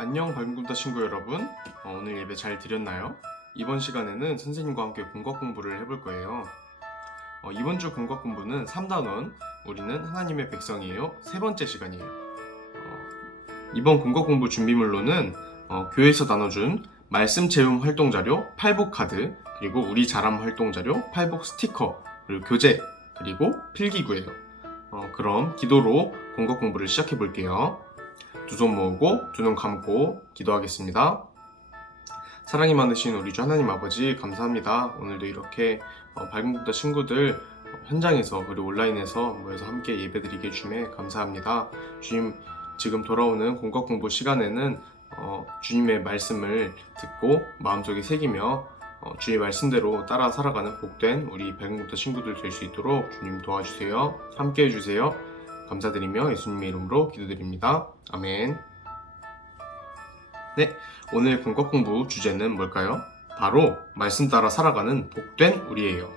안녕 발금꿈따 친구 여러분. 오늘 예배 잘 드렸나요? 이번 시간에는 선생님과 함께 공과 공부를 해볼 거예요. 이번 주 공과 공부는 3단원 우리는 하나님의 백성이에요 세 번째 시간이에요. 이번 공과 공부 준비물로는 교회에서 나눠준 말씀 체험 활동 자료, 팔복 카드, 그리고 우리 자람 활동 자료, 팔복 스티커, 그리고 교재, 그리고 필기구예요. 그럼 기도로 공과 공부를 시작해 볼게요. 두 손 모으고 두 눈 감고 기도하겠습니다. 사랑이 많으신 우리 주 하나님 아버지 감사합니다. 오늘도 이렇게 발금꿈따 친구들 현장에서 그리고 온라인에서 모여서 함께 예배드리게 해주심에 감사합니다. 주님, 지금 돌아오는 공과 공부 시간에는 주님의 말씀을 듣고 마음속에 새기며 주의 말씀대로 따라 살아가는 복된 우리 발금꿈따 친구들 될 수 있도록 주님 도와주세요. 함께 해주세요. 감사드리며 예수님의 이름으로 기도드립니다. 아멘. 네, 오늘 공과 공부 주제는 뭘까요? 바로 말씀 따라 살아가는 복된 우리예요.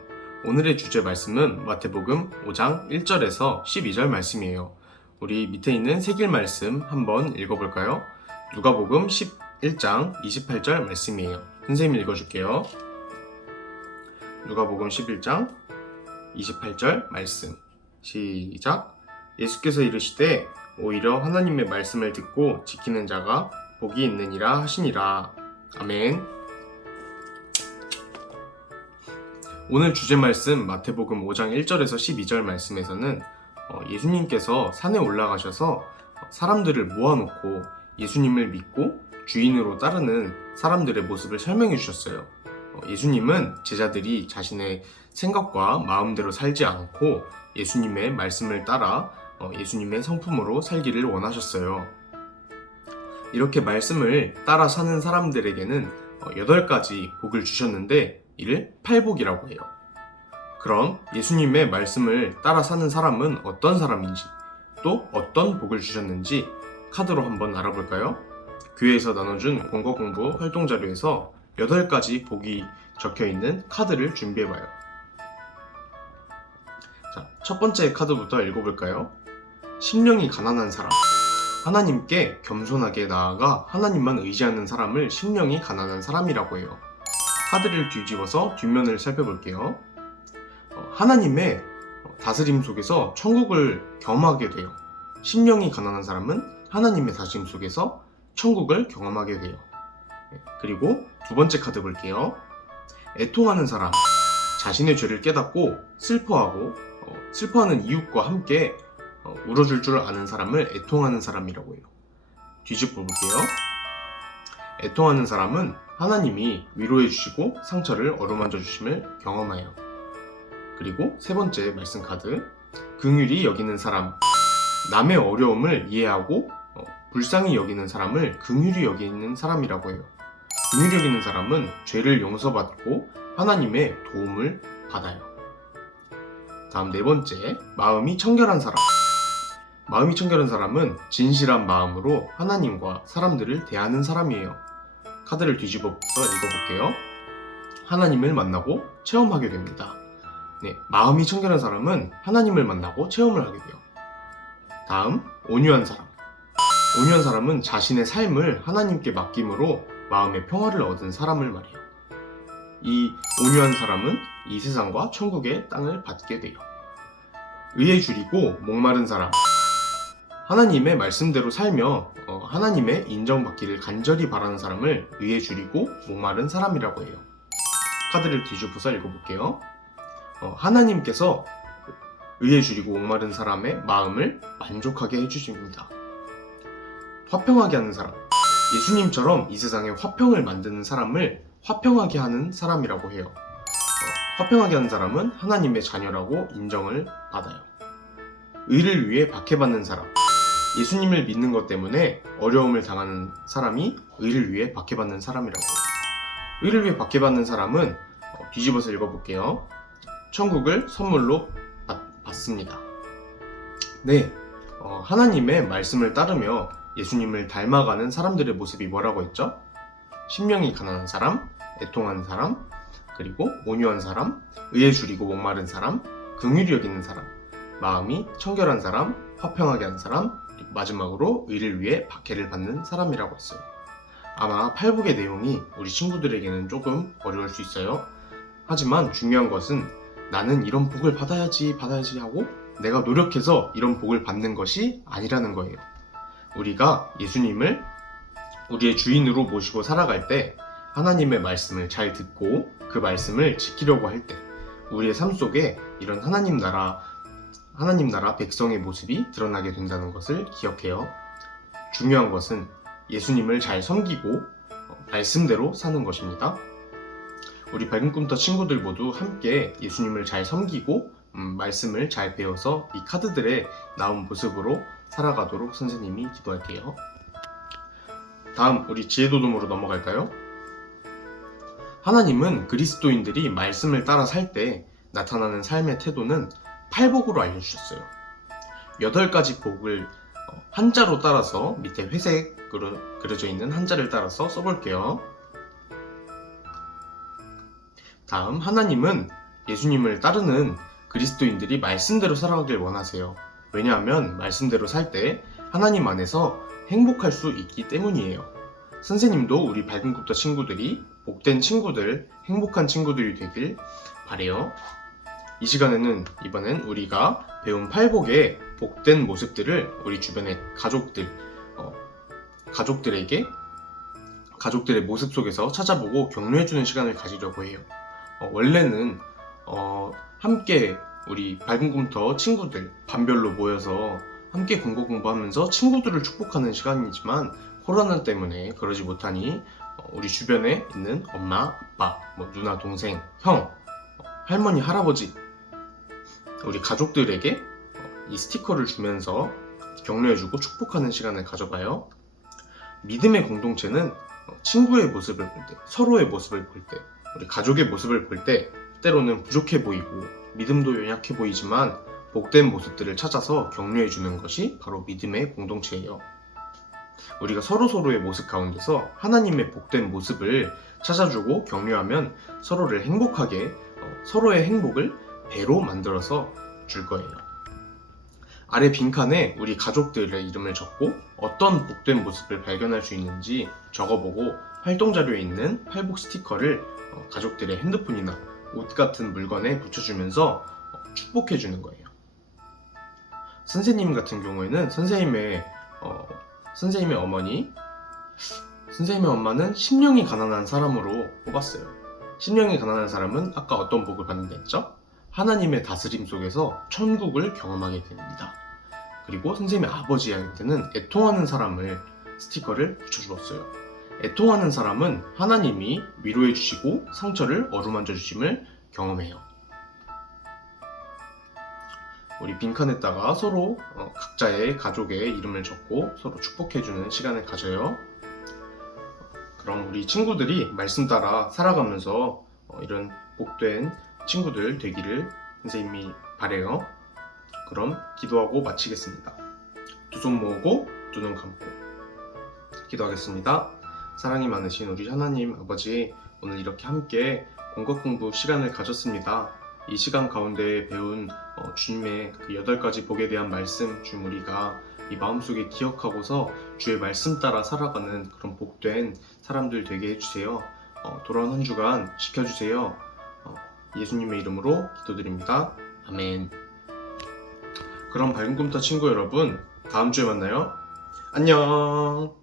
오늘의 주제 말씀은 마태복음 5장 1절에서 12절 말씀이에요. 우리 밑에 있는 새길 말씀 한번 읽어볼까요? 누가복음 11장 28절 말씀이에요. 선생님이 읽어줄게요. 누가복음 11장 28절 말씀 시작. 예수께서 이르시되 오히려 하나님의 말씀을 듣고 지키는 자가 복이 있느니라 하시니라. 아멘. 오늘 주제 말씀 마태복음 5장 1절에서 12절 말씀에서는 예수님께서 산에 올라가셔서 사람들을 모아놓고 예수님을 믿고 주인으로 따르는 사람들의 모습을 설명해 주셨어요. 예수님은 제자들이 자신의 생각과 마음대로 살지 않고 예수님의 말씀을 따라 예수님의 성품으로 살기를 원하셨어요. 이렇게 말씀을 따라 사는 사람들에게는 8가지 복을 주셨는데 이를 팔복이라고 해요. 그럼 예수님의 말씀을 따라 사는 사람은 어떤 사람인지 또 어떤 복을 주셨는지 카드로 한번 알아볼까요? 교회에서 나눠준 공과 공부 활동 자료에서 8가지 복이 적혀있는 카드를 준비해봐요. 자, 첫 번째 카드부터 읽어볼까요? 심령이 가난한 사람. 하나님께 겸손하게 나아가 하나님만 의지하는 사람을 심령이 가난한 사람이라고 해요. 카드를 뒤집어서 뒷면을 살펴볼게요. 하나님의 다스림 속에서 천국을 경험하게 돼요. 심령이 가난한 사람은 하나님의 다스림 속에서 천국을 경험하게 돼요. 그리고 두 번째 카드 볼게요. 애통하는 사람. 자신의 죄를 깨닫고 슬퍼하는 이웃과 함께 울어줄 줄 아는 사람을 애통하는 사람이라고 해요. 뒤집어 볼게요. 애통하는 사람은 하나님이 위로해 주시고 상처를 어루만져 주심을 경험해요. 그리고 세 번째 말씀 카드. 긍휼히 여기는 사람. 남의 어려움을 이해하고 불쌍히 여기는 사람을 긍휼히 여기는 사람이라고 해요. 긍휼히 여기는 사람은 죄를 용서받고 하나님의 도움을 받아요. 다음 네 번째, 마음이 청결한 사람. 마음이 청결한 사람은 진실한 마음으로 하나님과 사람들을 대하는 사람이에요. 카드를 뒤집어서 읽어볼게요. 하나님을 만나고 체험하게 됩니다. 네, 마음이 청결한 사람은 하나님을 만나고 체험을 하게 돼요. 다음, 온유한 사람. 온유한 사람은 자신의 삶을 하나님께 맡김으로 마음의 평화를 얻은 사람을 말해요. 이 온유한 사람은 이 세상과 천국의 땅을 받게 돼요. 의에 줄이고 목마른 사람. 하나님의 말씀대로 살며 하나님의 인정받기를 간절히 바라는 사람을 의에 줄이고 목마른 사람이라고 해요. 카드를 뒤집어서 읽어볼게요. 하나님께서 의에 줄이고 목마른 사람의 마음을 만족하게 해주십니다. 화평하게 하는 사람. 예수님처럼 이 세상에 화평을 만드는 사람을 화평하게 하는 사람이라고 해요. 화평하게 하는 사람은 하나님의 자녀라고 인정을 받아요. 의를 위해 박해받는 사람. 예수님을 믿는 것 때문에 어려움을 당하는 사람이 의를 위해 박해받는 사람이라고 해요. 의를 위해 박해받는 사람은 뒤집어서 읽어볼게요. 천국을 선물로 받습니다. 네, 하나님의 말씀을 따르며 예수님을 닮아가는 사람들의 모습이 뭐라고 했죠? 심령이 가난한 사람, 애통하는 사람, 그리고 온유한 사람, 의에 줄이고 목마른 사람, 긍휼히 여기는 사람, 마음이 청결한 사람, 화평하게 하는 사람, 마지막으로 의를 위해 박해를 받는 사람이라고 했어요. 아마 팔복의 내용이 우리 친구들에게는 조금 어려울 수 있어요. 하지만 중요한 것은 나는 이런 복을 받아야지 하고 내가 노력해서 이런 복을 받는 것이 아니라는 거예요. 우리가 예수님을 우리의 주인으로 모시고 살아갈 때 하나님의 말씀을 잘 듣고 그 말씀을 지키려고 할 때 우리의 삶 속에 이런 하나님 나라 백성의 모습이 드러나게 된다는 것을 기억해요. 중요한 것은 예수님을 잘 섬기고 말씀대로 사는 것입니다. 우리 밝은 꿈터 친구들 모두 함께 예수님을 잘 섬기고 말씀을 잘 배워서 이 카드들에 나온 모습으로 살아가도록 선생님이 기도할게요. 다음 우리 지혜도dom으로 넘어갈까요? 하나님은 그리스도인들이 말씀을 따라 살 때 나타나는 삶의 태도는 팔복으로 알려주셨어요. 8가지 복을 한자로 따라서 밑에 회색으로 그려져 있는 한자를 따라서 써볼게요. 다음, 하나님은 예수님을 따르는 그리스도인들이 말씀대로 살아가길 원하세요. 왜냐하면 말씀대로 살 때 하나님 안에서 행복할 수 있기 때문이에요. 선생님도 우리 밝은 꿈터 친구들이 복된 친구들, 행복한 친구들이 되길 바래요. 이 시간에는 이번엔 우리가 배운 팔복의 복된 모습들을 우리 주변의 가족들의 모습 속에서 찾아보고 격려해주는 시간을 가지려고 해요. 원래는 함께 우리 밝은 꿈터 친구들 반별로 모여서 함께 공부하면서 친구들을 축복하는 시간이지만 코로나 때문에 그러지 못하니 우리 주변에 있는 엄마, 아빠, 누나, 동생, 형, 할머니, 할아버지 우리 가족들에게 이 스티커를 주면서 격려해주고 축복하는 시간을 가져봐요. 믿음의 공동체는 친구의 모습을 볼 때, 서로의 모습을 볼 때, 우리 가족의 모습을 볼 때 때로는 부족해 보이고 믿음도 연약해 보이지만 복된 모습들을 찾아서 격려해주는 것이 바로 믿음의 공동체예요. 우리가 서로의 모습 가운데서 하나님의 복된 모습을 찾아주고 격려하면 서로를 행복하게, 서로의 행복을 배로 만들어서 줄 거예요. 아래 빈칸에 우리 가족들의 이름을 적고 어떤 복된 모습을 발견할 수 있는지 적어보고 활동자료에 있는 팔복 스티커를 가족들의 핸드폰이나 옷 같은 물건에 붙여주면서 축복해주는 거예요. 선생님 같은 경우에는 선생님의 엄마는 심령이 가난한 사람으로 뽑았어요. 심령이 가난한 사람은 아까 어떤 복을 받는다 했죠? 하나님의 다스림 속에서 천국을 경험하게 됩니다. 그리고 선생님의 아버지한테는 애통하는 사람을 스티커를 붙여주었어요. 애통하는 사람은 하나님이 위로해 주시고 상처를 어루만져 주심을 경험해요. 우리 빈칸에다가 서로 각자의 가족의 이름을 적고 서로 축복해주는 시간을 가져요. 그럼 우리 친구들이 말씀 따라 살아가면서 이런 복된 친구들 되기를 선생님이 바래요. 그럼 기도하고 마치겠습니다. 두 손 모으고 두 눈 감고 기도하겠습니다. 사랑이 많으신 우리 하나님 아버지, 오늘 이렇게 함께 공각 공부 시간을 가졌습니다. 이 시간 가운데 배운 주님의 그 8가지 복에 대한 말씀, 주님 우리가 이 마음속에 기억하고서 주의 말씀 따라 살아가는 그런 복된 사람들 되게 해주세요. 돌아온 한 주간 지켜주세요. 예수님의 이름으로 기도드립니다. 아멘. 그럼 밝은 꿈터 친구 여러분, 다음 주에 만나요. 안녕.